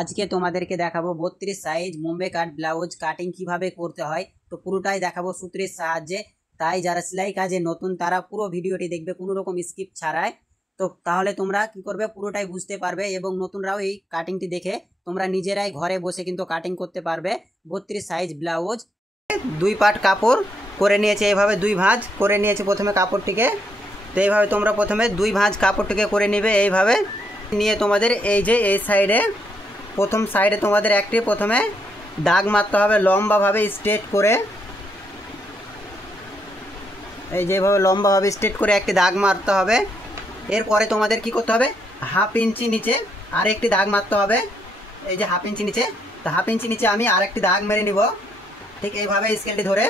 আজকে তোমাদেরকে দেখাবো 32 সাইজ বোম্বে কাট ব্লাউজ কাটিং কিভাবে করতে হয়। তো পুরোটাই দেখাবো সূত্রের সাহায্যে। তাই যারা সেলাই কাজে নতুন তারা পুরো ভিডিওটি দেখবে কোনো রকম স্কিপ ছাড়াই। তো তাহলে তোমরা কি করবে পুরোটাই বুঝতে পারবে এবং নতুনরাও এই কাটিংটি দেখে তোমরা নিজেরাই ঘরে বসে কিন্তু কাটিং করতে পারবে। 32 সাইজ ব্লাউজ দুই পাট কাপড় করে নিয়েছে, এইভাবে দুই ভাঁজ করে নিয়েছে প্রথমে কাপড়টিকে। তো এইভাবে তোমরা প্রথমে দুই ভাঁজ কাপড়টিকে করে নেবে। এইভাবে নিয়ে তোমাদের এই যে এই সাইডে প্রথম সাইডে তোমাদের একটি প্রথমে দাগ মারতে হবে লম্বাভাবে স্ট্রেট করে। এই যেভাবে লম্বাভাবে স্ট্রেট করে একটি দাগ মারতে হবে। এরপরে তোমাদের কি করতে হবে, হাফ ইঞ্চি নিচে আর একটি দাগ মারতে হবে। এই যে হাফ ইঞ্চি নিচে, তো হাফ ইঞ্চি নিচে আমি আর একটি দাগ মেরে নিব ঠিক এইভাবে স্কেলটি ধরে।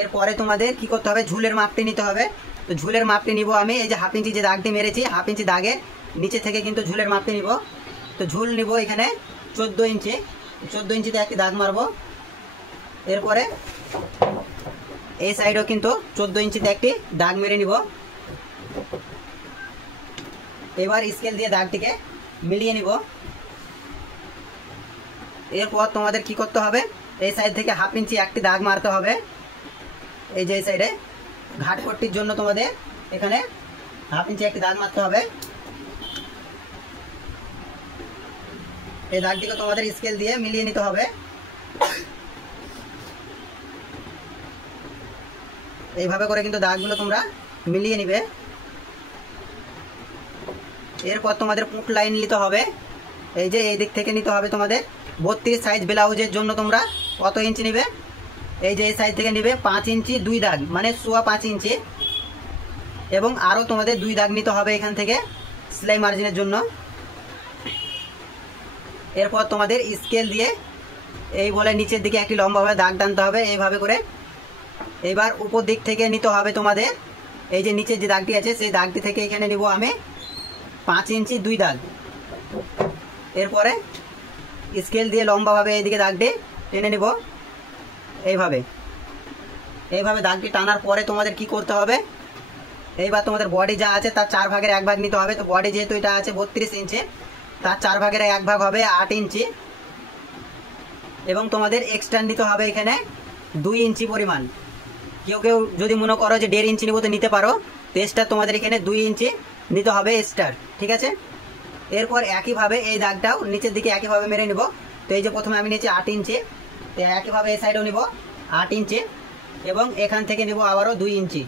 এরপরে তোমাদের কি করতে হবে, ঝুলের মাপটি নিতে হবে। তো ঝুলের মাপটি নিব আমি, এই যে হাফ ইঞ্চি যে দাগটি মেরেছি হাফ ইঞ্চি দাগের নিচে থেকে কিন্তু ঝুলের মাপটি নিব। তো ঝুল নিব এখানে 14 ইঞ্চি, 14 ইঞ্চিতে একটি দাগ মারবো। এরপরে এই সাইডেও কিন্তু 14 ইঞ্চিতে একটি দাগ মেরে নিব। এবার স্কেল দিয়ে দাগটিকে মিলিয়ে নিব। এরপর তোমাদের কি করতে হবে, এই সাইড থেকে হাফ ইঞ্চি একটি দাগ মারতে হবে। এই যে এই সাইডে ঘাট পট্টির জন্য তোমাদের এখানে হাফ ইঞ্চি একটি দাগ মারতে হবে। এই দাগটিকে তোমাদের স্কেল দিয়ে মিলিয়ে নিতে হবে। এইভাবে করে কিন্তু দাগগুলো তোমরা মিলিয়ে নিবে। এরপর তোমাদের পুট লাইন নিতে হবে। এই যে এই দিক থেকে নিতে হবে তোমাদের 32 সাইজ ব্লাউজের জন্য তোমরা কত ইঞ্চি নিবে, এই যে এই সাইড থেকে নিবে 5 ইঞ্চি 2 দাগ মানে 5.25 ইঞ্চি। এবং আরও তোমাদের 2 দাগ নিতে হবে এখান থেকে সেলাই মার্জিনের জন্য। এরপর তোমাদের স্কেল দিয়ে এই বলে নিচের দিকে একটি লম্বাভাবে দাগ টানতে হবে এইভাবে করে। এবার উপর দিক থেকে নিতে হবে তোমাদের, এই যে নিচের যে দাগটি আছে সেই দাগটি থেকে এখানে নিব আমি 5 ইঞ্চি 2 দাগ। এরপরে স্কেল দিয়ে লম্বাভাবে এইদিকে দাগটি টেনে নিব এইভাবে। এইভাবে দাগটি টানার পরে তোমাদের কি করতে হবে, এইবার তোমাদের বডি যা আছে তার 4 ভাগের 1 ভাগ নিতে হবে। তো বডি যেহেতু এটা আছে 32 ইঞ্চি, তার 4 ভাগের 1 ভাগ হবে 8 ইঞ্চি। এবং তোমাদের এক্সট্রা নিতে হবে এখানে 2 ইঞ্চি পরিমাণ। কেউ কেউ যদি মনে করো যে 1.5 ইঞ্চি নিব তো নিতে পারো। তো এক্সট্রা তোমাদের এখানে 2 ইঞ্চি নিতে হবে এক্সট্রা, ঠিক আছে। এরপর একইভাবে এই দাগটাও নিচের দিকে একইভাবে মেরে নিব। তো এই যে প্রথমে আমি নিয়েছি 8 ইঞ্চি, তো একইভাবে এই সাইডেও নিব 8 ইঞ্চি এবং এখান থেকে নিব আবারও 2 ইঞ্চি।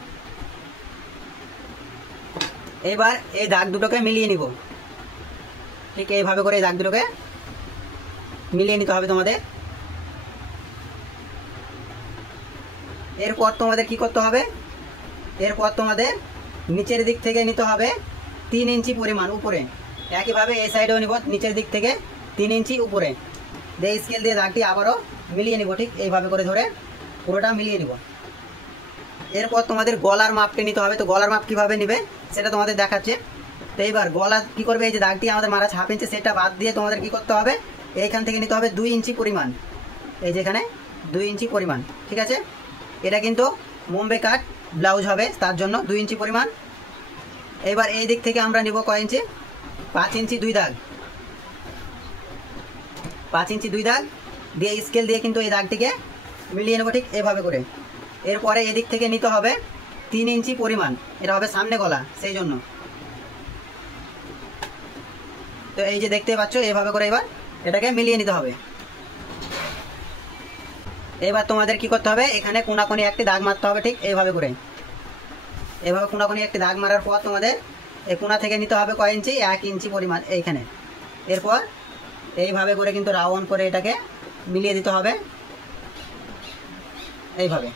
এবার এই দাগ দুটোকে মিলিয়ে নিব ঠিক এইভাবে করে। এই দাগ দুটোকে মিলিয়ে নিতে হবে তোমাদের। এরপর তোমাদের কি করতে হবে, এরপর তোমাদের নিচের দিক থেকে নিতে হবে 3 ইঞ্চি পরিমাণ উপরে। একইভাবে এই সাইডেও নিব নিচের দিক থেকে 3 ইঞ্চি উপরে। দিয়ে স্কেল দিয়ে দাগটি আবারও মিলিয়ে নিব ঠিক এইভাবে করে ধরে পুরোটা মিলিয়ে নিব। এরপর তোমাদের গলার মাপটি নিতে হবে। তো গলার মাপ কিভাবে নিবে সেটা তোমাদের দেখাচ্ছে। তো এইবার গলা কি করবে, এই যে দাগটি আমাদের মারা হাফ ইঞ্চি সেটা বাদ দিয়ে তোমাদের কি করতে হবে, এইখান থেকে নিতে হবে 2 ইঞ্চি পরিমাণ। এই যেখানে 2 ইঞ্চি পরিমাণ, ঠিক আছে। এটা কিন্তু বোম্বে কাট ব্লাউজ হবে তার জন্য 2 ইঞ্চি পরিমাণ। এবার এই দিক থেকে আমরা নিব কয় ইঞ্চি, 5 ইঞ্চি 2 দাগ, 5 ইঞ্চি 2 দাগ দিয়ে স্কেল দিয়ে কিন্তু এই দাগটিকে মিলিয়ে নেবো ঠিক এভাবে করে। এরপরে এদিক থেকে নিতে হবে 3 ইঞ্চি পরিমাণ, এটা হবে সামনে গলা সেই জন্য। তো এই যে দেখতে পাচ্ছ এভাবে করে এবার এটাকে মিলিয়ে নিতে হবে। এবার তোমাদের কি করতে হবে, এখানে কোনাকুনি একটি দাগ মারতে হবে ঠিক এইভাবে করে। এভাবে কোনাকুনি একটি দাগ মারার পর তোমাদের এই কোনা থেকে নিতে হবে কয় ইঞ্চি, 1 ইঞ্চি পরিমাণ এইখানে। এরপর এইভাবে করে কিন্তু রাউন্ড করে এটাকে মিলিয়ে দিতে হবে এইভাবে।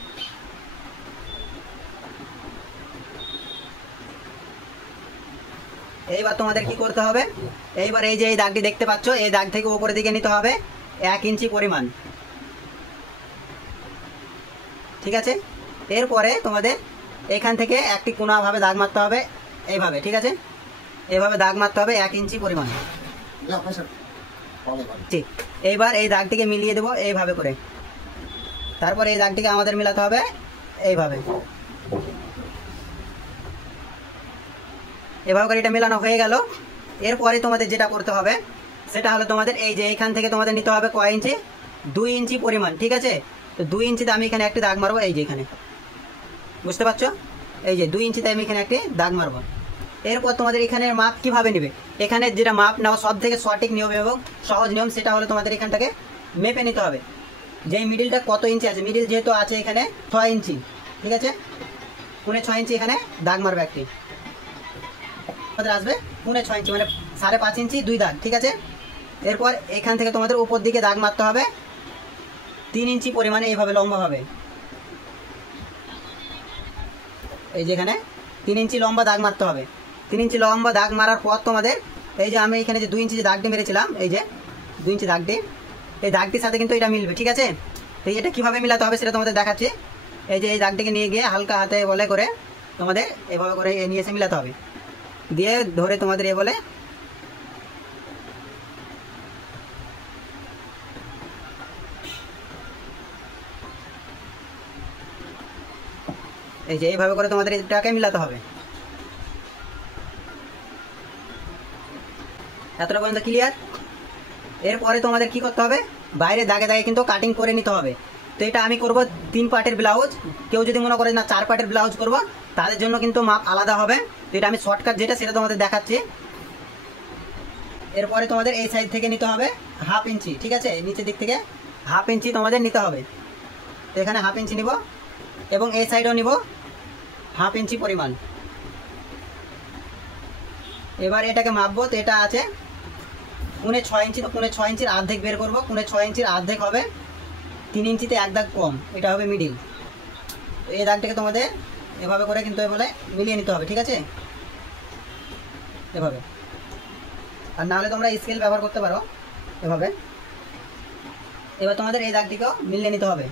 এইবার তোমাদের কি করতে হবে, এইবার এই যে এই দাগটি দেখতে পাচ্ছ এই দাগ থেকে উপরের দিকে নিতে হবে 1 ইঞ্চি পরিমাণ, ঠিক আছে। এরপরে তোমাদের এখান থেকে একটি কোনাভাবে দাগ মারতে হবে এইভাবে, ঠিক আছে। এইভাবে দাগ মারতে হবে 1 ইঞ্চি পরিমাণ, ঠিক। এইবার এই দাগটিকে মিলিয়ে দেবো এইভাবে করে। তারপর এই দাগটিকে আমাদের মিলাতে হবে এইভাবে। এভাবে করে এটা মেলানো হয়ে গেল। এরপরে তোমাদের যেটা করতে হবে সেটা হলো তোমাদের এই যে এইখান থেকে তোমাদের নিতে হবে কয় ইঞ্চি, 2 ইঞ্চি পরিমাণ, ঠিক আছে। তো 2 ইঞ্চিতে আমি এখানে একটি দাগ মারবো, এই যে এখানে, বুঝতে পারছো, এই যে 2 ইঞ্চিতে আমি এখানে একটি দাগ মারবো। এরপর তোমাদের এখানে মাপ কিভাবে নেবে, এখানে যেটা মাপ নেওয়া সব থেকে সঠিক নিয়ম এবং সহজ নিয়ম সেটা হলো তোমাদের এখানটাকে মেপে নিতে হবে যে মিডিলটা কত ইঞ্চি আছে। মিডিল যেহেতু আছে এখানে 6 ইঞ্চি, ঠিক আছে, 6.5 ইঞ্চি এখানে দাগ মারবে একটি, তোমাদের আসবে 6.5 ইঞ্চি মানে 5.5 ইঞ্চি 2 দাগ, ঠিক আছে। এরপর এখান থেকে তোমাদের উপর দিকে দাগ মারতে হবে 3 ইঞ্চি পরিমাণে, এইভাবে লম্বা হবে, এই যেখানে 3 ইঞ্চি লম্বা দাগ মারতে হবে। 3 ইঞ্চি লম্বা দাগ মারার পর তোমাদের এই যে আমি এখানে যে 2 ইঞ্চি যে দাগটি মেরেছিলাম, এই যে 2 ইঞ্চি দাগটি, এই দাগটির সাথে কিন্তু এটা মিলবে, ঠিক আছে। তো এটা কিভাবে মিলাতে হবে সেটা তোমাদের দেখাচ্ছি। এই যে এই দাগটিকে নিয়ে গিয়ে হালকা হাতে বলে করে তোমাদের এভাবে করে নিয়ে এসে মিলাতে হবে, দিয়ে ধরে তোমাদের এ বলে এই যে এইভাবে করে তোমাদের এটাকে মিলাতে হবে। এতটা পর্যন্ত ক্লিয়ার। এরপরে তোমাদের কি করতে হবে, বাইরে দাগে দাগে কিন্তু কাটিং করে নিতে হবে। তো এটা আমি করব 3 পার্টের ব্লাউজ, কেউ যদি মনে করে না 4 পার্টের ব্লাউজ করব তাদের জন্য কিন্তু মাপ আলাদা হবে। তো এটা আমি শর্টকাট যেটা সেটা তোমাদের দেখাচ্ছি। এরপরে তোমাদের এই সাইড থেকে নিতে হবে 1/2 ইঞ্চি, ঠিক আছে, নিচের দিক থেকে 1/2 ইঞ্চি তোমাদের নিতে হবে। তো এখানে 1/2 ইঞ্চি নিব এবং এই সাইডও নিব 1/2 ইঞ্চি পরিমাণ। এবার এটাকে মাপবো, তো এটা আছে 6.5 ইঞ্চি, তো 6.5 ইঞ্চির অর্ধেক বের করবো, 6.5 ইঞ্চির অর্ধেক হবে 3 ইঞ্চিতে 1 দাগ কম, এটা হবে মিডিল। তো এই দাগটাকে তোমাদের এভাবে করে কিন্তু বলে মিলিয়ে নিতে হবে, ঠিক আছে, এভাবে। আর নাহলে তোমরা স্কেল ব্যবহার করতে পারো এভাবে। এবার তোমাদের এই দাগটিকেও মিলিয়ে নিতে হবে।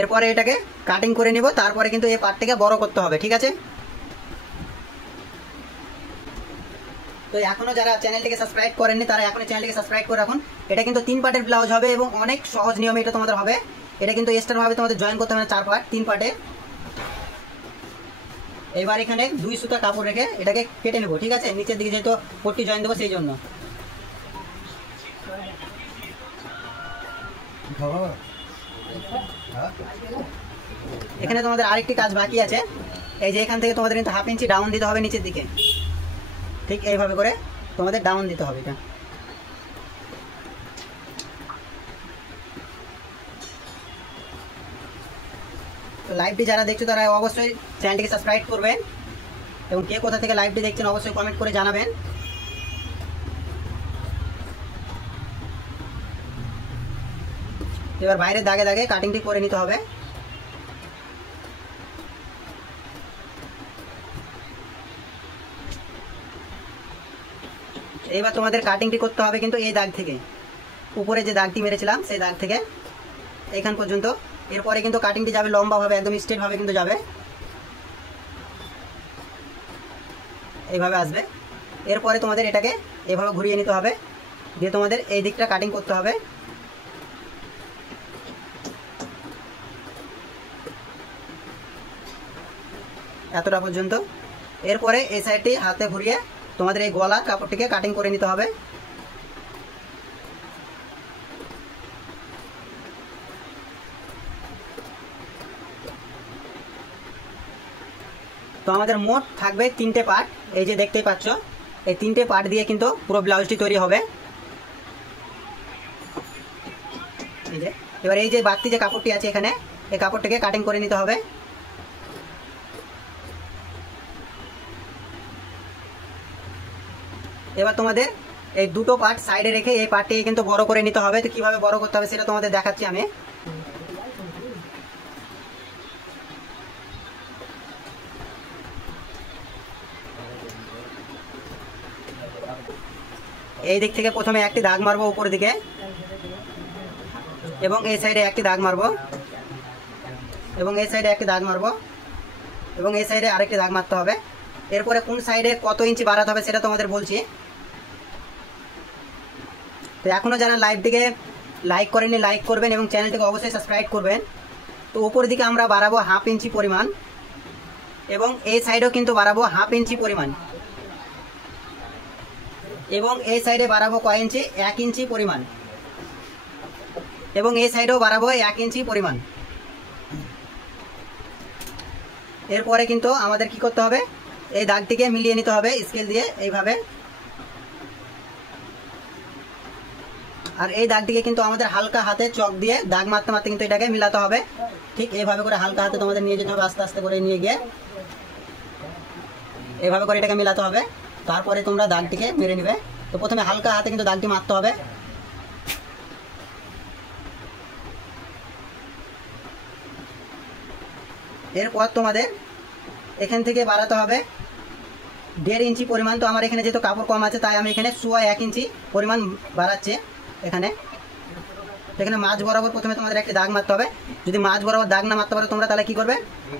এরপরে এটাকে কাটিং করে নিব, তারপরে কিন্তু এই পার্টটাকে বড় করতে হবে, ঠিক আছে। তো এখনো যারা চ্যানেলটিকে সাবস্ক্রাইব করেননি তারা এখনই চ্যানেলটিকে সাবস্ক্রাইব করে রাখুন। এটা কিন্তু 3 পার্টের ব্লাউজ হবে এবং অনেক সহজ নিয়মে এটা তোমাদের হবে। এটা কিন্তু এক্সট্রা ভাবে তোমাদের জয়েন করতে হবে না, 4 পার্ট 3 পার্টে। এবার এখানে 2 সুতা কাপড় রেখে এটাকে কেটে নেব, ঠিক আছে, নিচের দিকে যেহেতু পট্টি জয়েন দেবো সেই জন্য। এখানে তোমাদের আরেকটি কাজ বাকি আছে, এই যে এখান থেকে তোমাদের কিন্তু 1/2 ইঞ্চি ডাউন দিতে হবে নিচের দিকে, ঠিক এইভাবে করে তোমাদের ডাউন দিতে হবে এটা। তো লাইভটি যারা দেখছো তারা অবশ্যই চ্যানেলটিকে সাবস্ক্রাইব করবেন এবং কে কোথা থেকে লাইভটি দেখছেন অবশ্যই কমেন্ট করে জানাবেন। এবার বাইরে দাগে দাগে কাটিংটি করে নিতে হবে। এবার তোমাদের কাটিংটি করতে হবে কিন্তু এই দাগ থেকে, উপরে যে দাগটি মেরেছিলাম সেই দাগ থেকে এখান পর্যন্ত। এরপরে কিন্তু কাটিংটি যাবে লম্বা ভাবে, একদম স্ট্রেট ভাবে কিন্তু যাবে, এইভাবে আসবে। এরপরে তোমাদের এটাকে এভাবে ঘুরিয়ে নিতে হবে, দিয়ে তোমাদের এই দিকটা কাটিং করতে হবে। এতটা পর্যন্ত। এরপরে এই সাইডটি হাতে ঘুরিয়ে তোমাদের এই গলা কাপড়টিকে কাটিং করে নিতে হবে। তো আমাদের মোট থাকবে 3টে পার্ট, এই যে দেখতেই পাচ্ছ, এই 3টে পার্ট দিয়ে কিন্তু পুরো ব্লাউজটি তৈরি হবে। এই যে এবার এই যে বাড়তি যে কাপড়টি আছে এখানে, এই কাপড়টিকে কাটিং করে নিতে হবে। এবার তোমাদের এই দুটো পার্ট সাইডে রেখে এই পার্টটি কিন্তু বড় করে নিতে হবে। তো কিভাবে বড় করতে হবে সেটা তোমাদের দেখাচ্ছি আমি। এই দিক থেকে প্রথমে একটি দাগ মারবো উপর দিকে এবং এই সাইডে একটি দাগ মারবো এবং এই সাইডে একটি দাগ মারবো এবং এই সাইডে আরেকটি দাগ মারতে হবে। এরপরে কোন সাইডে কত ইঞ্চি বাড়াতে হবে সেটা তোমাদের বলছি। তো এখনো যারা লাইভটিকে লাইক করেননি লাইক করবেন এবং চ্যানেলটিকে অবশ্যই সাবস্ক্রাইব করবেন। তো তো উপরের দিকে আমরা বাড়াবো 1/2 ইঞ্চি পরিমাণ, এবং এই সাইডেও কিন্তু বাড়াবো 1/2 ইঞ্চি পরিমাণ, এবং এই সাইডে বাড়াবো কয় ইঞ্চি, 1 ইঞ্চি পরিমাণ, এবং এই সাইডেও বাড়াবো 1 ইঞ্চি পরিমাণ। এরপরে কিন্তু আমাদের কি করতে হবে, এই দাগটিকে মিলিয়ে নিতে হবে স্কেল দিয়ে এইভাবে, আর এই দাগটিকে কিন্তু আমাদের হালকা হাতে চক দিয়ে দাগ মারতে মারতে কিন্তু এটাকে মিলাতে হবে। ঠিক এইভাবে করে হালকা হাতে তোমাদের নিয়ে যেতে হবে, আস্তে আস্তে করে নিয়ে গিয়ে এইভাবে করে এটাকে মিলাতে হবে। তারপরে তোমরা দাগটিকে মেরে নেবে। তো প্রথমে হালকা হাতে কিন্তু দাগটি মারতে হবে। এরপর তোমাদের এখান থেকে বাড়াতে হবে 1.5 ইঞ্চি পরিমাণ। তো আমার এখানে যেহেতু কাপড় কম আছে তাই আমি এখানে 1 ইঞ্চি পরিমাণ বাড়াচ্ছি। এখানে মাঝ বরাবর প্রথমে তোমাদের একটা দাগ মারতে হবে। যদি মাঝ বরাবর দাগ না মারতে পারো তোমরা তাহলে কি করবে,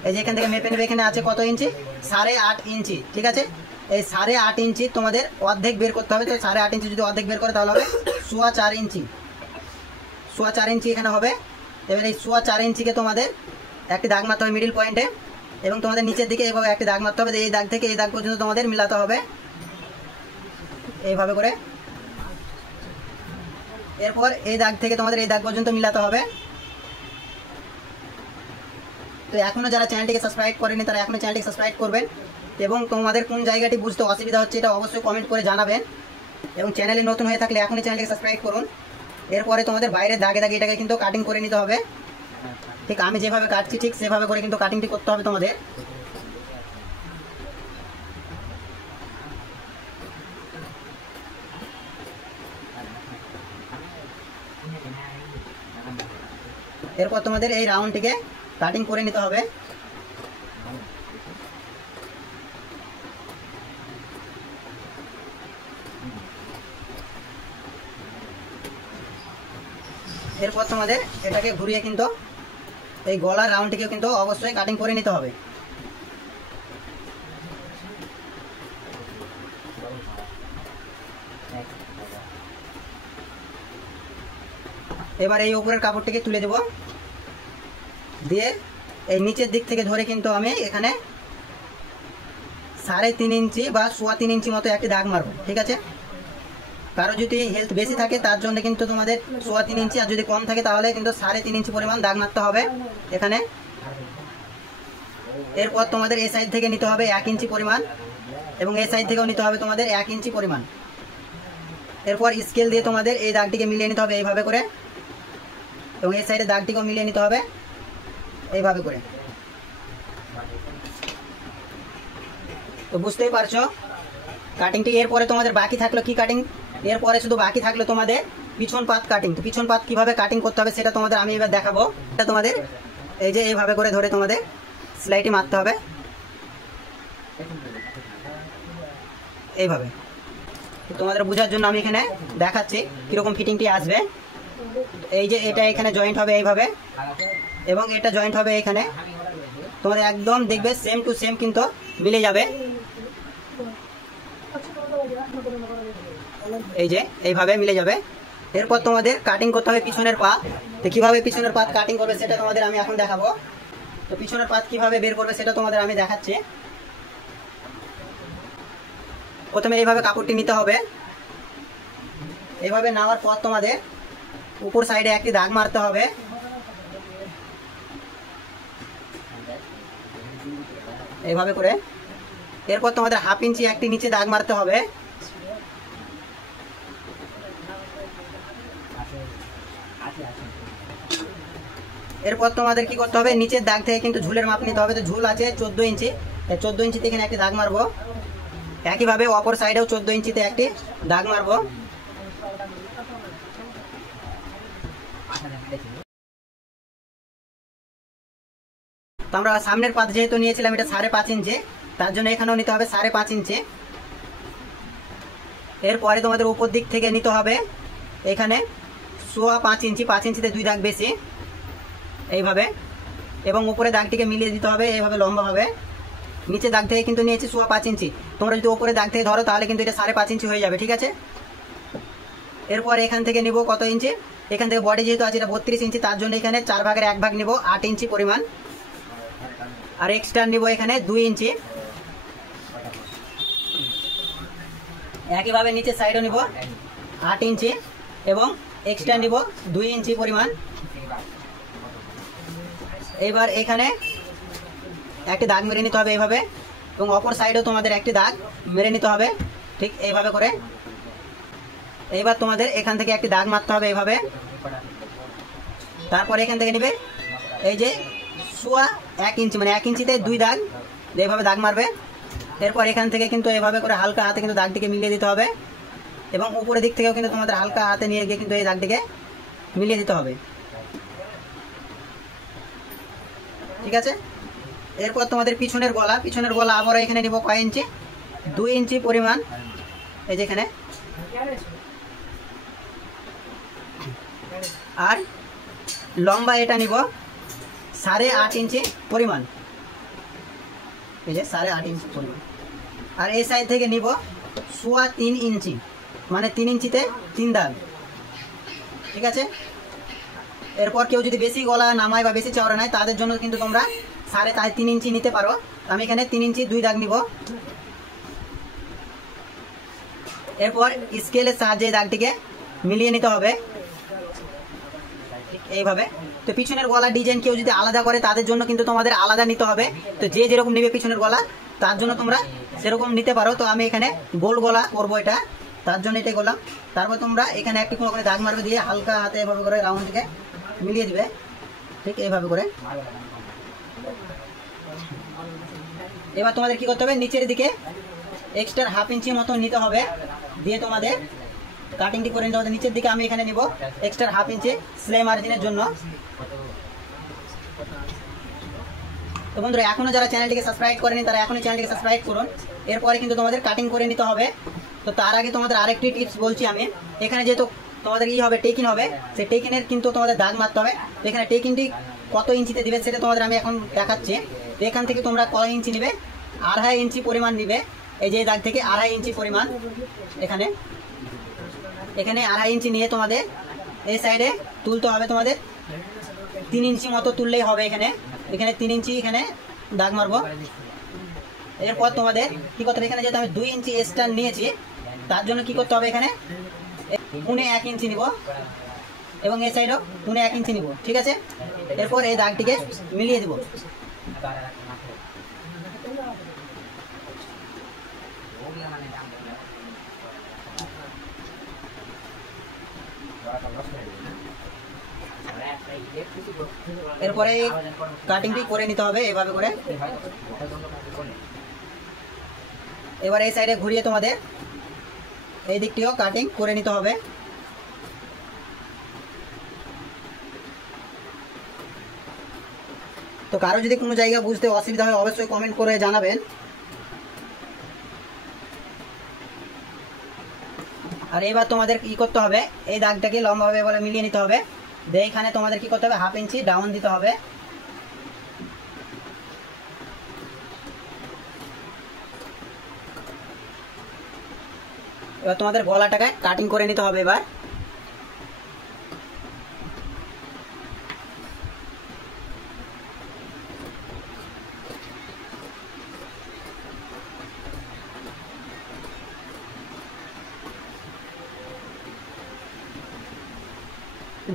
এই যে এখান থেকে মেপে নেবে, এখানে আছে কত ইঞ্চি, 8.5 ইঞ্চি। ঠিক আছে, এই 8.5 ইঞ্চি তোমাদের অর্ধেক বের করতে হবে। তো 8.5 ইঞ্চি যদি অর্ধেক বের করে তাহলে হবে 4.25 ইঞ্চি, 4.25 ইঞ্চি এখানে হবে। এবার এই 4.25 ইঞ্চিকে তোমাদের একটি দাগ মারতে হবে মিডিল পয়েন্টে, এবং তোমাদের নিচের দিকে এইভাবে একটি দাগ মারতে হবে। এই দাগ থেকে এই দাগ পর্যন্ত তোমাদের মিলাতে হবে এইভাবে করে। এরপর এই দাগ থেকে তোমাদের এই দাগ পর্যন্ত মিলাতে হবে। তো এখনো যারা চ্যানেলটিকে সাবস্ক্রাইব করেনি তারা এখনো চ্যানেলটিকে সাবস্ক্রাইব করবেন, এবং তোমাদের কোন জায়গাটি বুঝতে অসুবিধা হচ্ছে এটা অবশ্যই কমেন্ট করে জানাবেন, এবং চ্যানেলে নতুন হয়ে থাকলে এখনই চ্যানেলটিকে সাবস্ক্রাইব করুন। এরপরে তোমাদের বাইরের দাগে দাগে এটাকে কিন্তু কাটিং করে নিতে হবে। ঠিক আমি যেভাবে কাটছি ঠিক সেভাবে করে কিন্তু কাটিংটি করতে হবে তোমাদের। এরপর তোমাদের এই রাউন্ডটিকে কাটিং করে নিতে হবে। এরপর তোমাদের এটাকে ঘুরিয়ে কিন্তু এই গলার রাউন্ডটিকে কিন্তু অবশ্যই কাটিং করে নিতে হবে। এবার এই উপরের কাপড়টিকে তুলে দেব, দিয়ে এই নিচের দিক থেকে ধরে কিন্তু আমি এখানে 3.5 ইঞ্চি বা 3.25 ইঞ্চি মতো একটি দাগ মারবো। ঠিক আছে, কারো যদি হেলথ বেশি থাকে তার জন্য কিন্তু তোমাদের 3.25 ইঞ্চি, আর যদি কম থাকে তাহলে কিন্তু 3.5 ইঞ্চি পরিমাণ দাগ মারতে হবে এখানে। এরপর তোমাদের এই সাইড থেকে নিতে হবে 1 ইঞ্চি পরিমাণ, এবং এই সাইড থেকেও নিতে হবে তোমাদের 1 ইঞ্চি পরিমাণ। এরপর স্কেল দিয়ে তোমাদের এই দাগটিকে মিলিয়ে নিতে হবে এইভাবে করে, এবং এই সাইডে দাগটিকেও মিলিয়ে নিতে হবে এইভাবে করে। তো বুঝতেই পারছো কাটিংটি। এরপরে তোমাদের বাকি থাকলো কি কাটিং, এরপরে শুধু বাকি থাকলো তোমাদের পিছন পাত কাটিং। তো পিছন পাত কিভাবে কাটিং করতে হবে সেটা তোমাদের আমি এবার দেখাবো। এটা তোমাদের এই যে এইভাবে করে ধরে তোমাদের সেলাইটি মারতে হবে এইভাবে। তোমাদের বোঝার জন্য আমি এখানে দেখাচ্ছি কিরকম ফিটিংটি আসবে। এই যে এটা এখানে জয়েন্ট হবে এইভাবে, এবং এটা জয়েন্ট হবে এখানে। তোমাদের একদম দেখবে সেম টু সেম কিন্তু মিলে যাবে। এই যে এইভাবে মিলে যাবে। এরপর তোমাদের কাটিং করতে হবে পিছনের পাত। তো কিভাবে পিছনের পাত কাটিং করবে সেটা তোমাদের আমি এখন দেখাবো। তো পিছনের পাত কিভাবে বের করবে সেটা তোমাদের আমি দেখাচ্ছি। প্রথমে এইভাবে কাপড়টি নিতে হবে। এইভাবে নেওয়ার পর তোমাদের উপর সাইডে একটি দাগ মারতে হবে। এইভাবে করে। এরপর তোমাদের 1/2 ইঞ্চি একটি নিচে দাগ মারতে হবে। এরপর তোমাদের কি করতে হবে, নিচের দাগ থেকে কিন্তু ঝুলের মাপ নিতে হবে। তো ঝুল আছে 14 ইঞ্চি, 14 ইঞ্চিতে এখানে একটি দাগ মারবো। একইভাবে অপর সাইডেও 14 ইঞ্চিতে একটি দাগ মারবো। তো আমরা সামনের পাত যেহেতু নিয়েছিলাম এটা 5.5 ইঞ্চি, তার জন্য এখানেও নিতে হবে 5.5 ইঞ্চি। এরপরে তোমাদের উপর দিক থেকে নিতে হবে এখানে 5.25 ইঞ্চি, 5 ইঞ্চিতে 2 দাগ বেশি এইভাবে, এবং উপরে দাগটিকে মিলিয়ে দিতে হবে এইভাবে লম্বাভাবে। নিচে দাগ থেকে কিন্তু নিয়েছি 5.25 ইঞ্চি, তোমরা যদি উপরে দাগ থেকে ধরো তাহলে কিন্তু এটা 5.5 ইঞ্চি হয়ে যাবে। ঠিক আছে, এরপর এখান থেকে নিব কত ইঞ্চি, এখান থেকে বডি যেহেতু আছে এটা 32 ইঞ্চি, তার জন্য এখানে 4 ভাগের 1 ভাগ নিব 8 ইঞ্চি পরিমাণ, আর এক্সট্রা নিব এখানে 2 ইঞ্চি। একইভাবে নিচের সাইডও নিব 8 ইঞ্চি এবং এক্সট্রা নিব 2 ইঞ্চি পরিমাণ। এবার এখানে একটি দাগ মেরে নিতে হবে এইভাবে, এবং অপর সাইডেও তোমাদের একটি দাগ মেরে নিতে হবে ঠিক এইভাবে করে। এইবার তোমাদের এখান থেকে একটি দাগ মারতে হবে এইভাবে। তারপরে এখান থেকে নিবে এই যে 1 ইঞ্চি, মানে 1 ইঞ্চিতে 2 দাগ, এইভাবে দাগ মারবে। এরপর এখান থেকে কিন্তু এইভাবে করে হালকা হাতে কিন্তু দাগটিকে মিলিয়ে দিতে হবে, এবং উপরের দিক থেকেও কিন্তু তোমাদের হালকা হাতে নিয়ে গিয়ে কিন্তু এই দাগটিকে মিলিয়ে দিতে হবে, ঠিক আছে। এরপর তোমাদের পিছনের গলা আবারও এখানে নিব কয় ইঞ্চি, 2 ইঞ্চি পরিমাণ, এই যেখানে। আর লম্বা এটা নিব 8.5 ইঞ্চি পরিমাণ, এই যে 8.5 ইঞ্চি পরিমাণ। আর এই সাইড থেকে নিব 3.25 ইঞ্চি, মানে 3 ইঞ্চিতে 3 দাগ, ঠিক আছে। এরপর কেউ যদি বেশি গলা নামায় বা বেশি চওড়া নেয় তাদের জন্য কিন্তু তোমরা 3.5 ইঞ্চি নিতে পারো। আমি এখানে 3 ইঞ্চি 2 দাগ নিব। এরপর স্কেলের সাহায্যে দাগটিকে মিলিয়ে নিতে হবে এইভাবে। তো পিছনের গলা ডিজাইন কেউ যদি আলাদা করে তাদের জন্য কিন্তু তোমাদের আলাদা নিতে হবে। তো যে যেরকম নেবে পিছনের গলা তার জন্য তোমরা সেরকম নিতে পারো। তো আমি এখানে গোল গলা করবো এটা, তার জন্য এটাই করলাম। তারপর তোমরা এখানে একটি কোনো করে দাগ মারবে, দিয়ে হালকা হাতে এভাবে করে রাউন্ড দিকে মিলিয়ে দিবে ঠিক এইভাবে করে। এবার তোমাদের কি করতে হবে, নিচের দিকে এক্সট্রা 1/2 ইঞ্চি মতো নিতে হবে, দিয়ে তোমাদের কাটিংটি করে নিতে হবে নিচের দিকে। আমি এখানে নিব এক্সট্রা 1/2 ইঞ্চি সেলাই মার্জিনের জন্য। তো বন্ধুরা এখনো যারা চ্যানেলটিকে সাবস্ক্রাইব করেনি তারা এখনই চ্যানেলটিকে সাবস্ক্রাইব করুন। এরপরে কিন্তু তোমাদের কাটিং করে নিতে হবে। তো তার আগে তোমাদের আরেকটি টিপস বলছি আমি, এখানে যেহেতু তোমাদের হবে টেকিং হবে, সেই টেকিনের কিন্তু তোমাদের দাগ মারতে হবে। এখানে টেকিংটি কত ইঞ্চিতে দিবে সেটা তোমাদের আমি এখন দেখাচ্ছি। এখান থেকে তোমরা কয় ইঞ্চি নিবে, 2.5 ইঞ্চি পরিমাণ নিবে। এই যে দাগ থেকে 2.5 ইঞ্চি পরিমাণ এখানে 2.5 ইঞ্চি নিয়ে তোমাদের এই সাইডে তুলতে হবে। তোমাদের 3 ইঞ্চি মতো তুললেই হবে। এখানে 3 ইঞ্চি এখানে দাগ মারবো। এরপর তোমাদের কি করতে হবে, এখানে যেহেতু আমি 2 ইঞ্চি এক্সট্রা নিয়েছি তার জন্য কি করতে হবে, এখানে 1.5 ইঞ্চি নিব এবং এই সাইডও 1.5 ইঞ্চি নিব, ঠিক আছে। এরপর এই দাগটিকে মিলিয়ে দিব। এরপরে কাটিংটি করে নিতে হবে এভাবে করে। এবার এই সাইডে ঘুরিয়ে তোমাদের এই দিকটিও কাটিং করে নিতে হবে। তো কারো যদি কোনো জায়গা বুঝতে অসুবিধা হয় অবশ্যই কমেন্ট করে জানাবেন। আর এবার তোমাদের কি করতে হবে, এই দাগটাকে লম্বাভাবে বলে মিলিয়ে নিতে হবে। এখানে তোমাদের কি করতে হবে, 1/2 ইঞ্চি ডাউন দিতে হবে। এবার তোমাদের গলাটাকে কাটিং করে নিতে হবে। এবার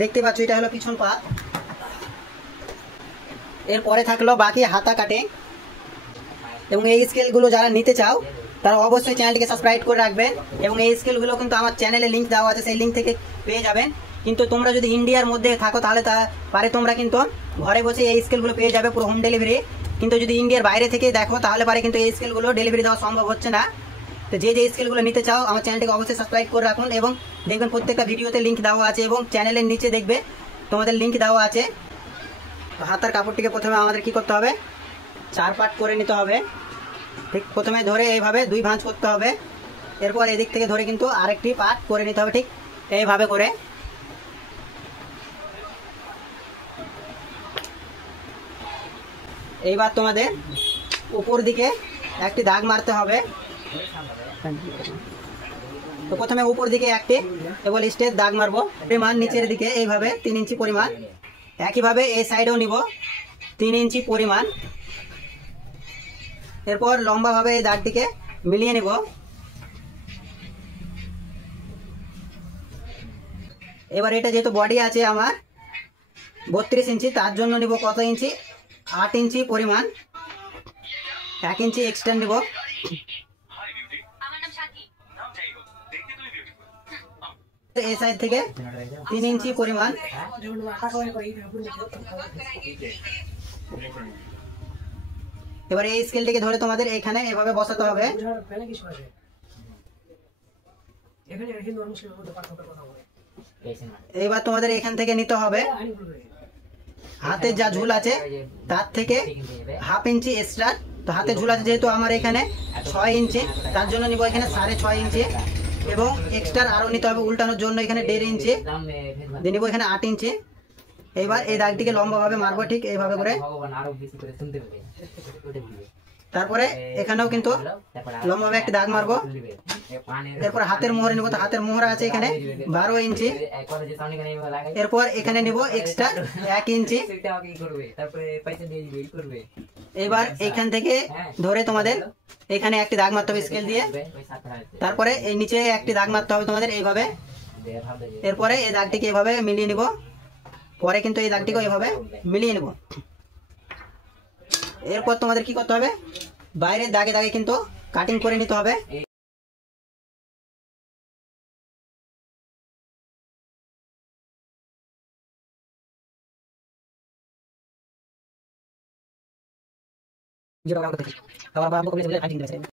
দেখতে পাচ্ছ এটা হলো পিছন পা। এরপরে থাকলো বাকি হাতা কাটে। এবং এই স্কেলগুলো যারা নিতে চাও তারা অবশ্যই চ্যানেলটিকে সাবস্ক্রাইব করে রাখবেন। এবং এই স্কেলগুলো কিন্তু আমার চ্যানেলে লিঙ্ক দেওয়া আছে, সেই লিঙ্ক থেকে পেয়ে যাবেন। কিন্তু তোমরা যদি ইন্ডিয়ার মধ্যে থাকো তাহলে তোমরা কিন্তু ঘরে বসে এই স্কেলগুলো পেয়ে যাবে পুরো হোম ডেলিভারি। কিন্তু যদি ইন্ডিয়ার বাইরে থেকে দেখো তাহলে কিন্তু এই স্কেলগুলো ডেলিভারি দেওয়া সম্ভব হচ্ছে না। তো যে স্কেলগুলো নিতে চাও আমার চ্যানেলটিকে অবশ্যই সাবস্ক্রাইব করে রাখুন। এবং দেখবেন প্রত্যেকটা ভিডিওতে লিঙ্ক দেওয়া আছে এবং চ্যানেলের নিচে দেখবে তোমাদের লিঙ্ক দেওয়া আছে। হাতার কাপড়টিকে প্রথমে আমাদের কি করতে হবে, 4 পার্ট করে নিতে হবে। ঠিক প্রথমে ধরে এইভাবে 2 ভাঁজ করতে হবে। এরপর এদিক থেকে ধরে কিন্তু আরেকটি পার্ট করে নিতে হবে ঠিক এইভাবে করে। এইবার তোমাদের উপর দিকে একটি দাগ মারতে হবে। তো প্রথমে উপর দিকে একটি কেবল স্টেজ দাগ মারবো, পরিমাণ নিচের দিকে এইভাবে 3 ইঞ্চি পরিমাণ। একইভাবে এই সাইডেও নিব 3 ইঞ্চি পরিমাণ। এরপর লম্বাভাবে এই দাগটিকে মিলিয়ে নিব। এবার এটা যেহেতু বডি আছে আমার 32 ইঞ্চি, তার জন্য নিব কত ইঞ্চি, 8 ইঞ্চি পরিমাণ। 1 ইঞ্চি এক্সটেন্ড নিব। এই সাইড থেকে 3 ইঞ্চি পরিমাণ। এবার এই স্কেলটিকে ধরে তোমাদের এখানে এভাবে বসাতে হবে। এবার তোমাদের এখান থেকে নিতে হবে হাতের যা ঝুল আছে তার থেকে 1/2 ইঞ্চি এক্সট্রা। তো হাতের ঝুল আছে যেহেতু আমার এখানে 6 ইঞ্চি, তার জন্য নিব এখানে 6.5 ইঞ্চি, এবং এক্সট্রা আরও নিতে হবে উল্টানোর জন্য এখানে 1.5 ইঞ্চি দিয়ে নিব এখানে 8 ইঞ্চি। এবার এই দাগটিকে লম্বাভাবে মারবো ঠিক এইভাবে করে। তারপরে এখানেও কিন্তু লম্বাভাবে একটি দাগ মারবো। এরপর হাতের মোহরে নিব, তো হাতের মোহরা আছে এখানে 12 ইঞ্চি। এরপর এখানে নিব এক্সট্রা 1 ইঞ্চি। এবার এখান থেকে ধরে তোমাদের এখানে একটি দাগ মারতে হবে স্কেল দিয়ে। তারপরে এই নিচে একটি দাগ মারতে হবে তোমাদের এইভাবে। এরপরে এই দাগটিকে এভাবে মিলিয়ে নিব। পরে কিন্তু এই দাগটিকে এভাবে মিলিয়ে নিব। এরপর তোমাদের কি করতে হবে, বাইরের দাগে দাগে কিন্তু কাটিং করে নিতে হবে।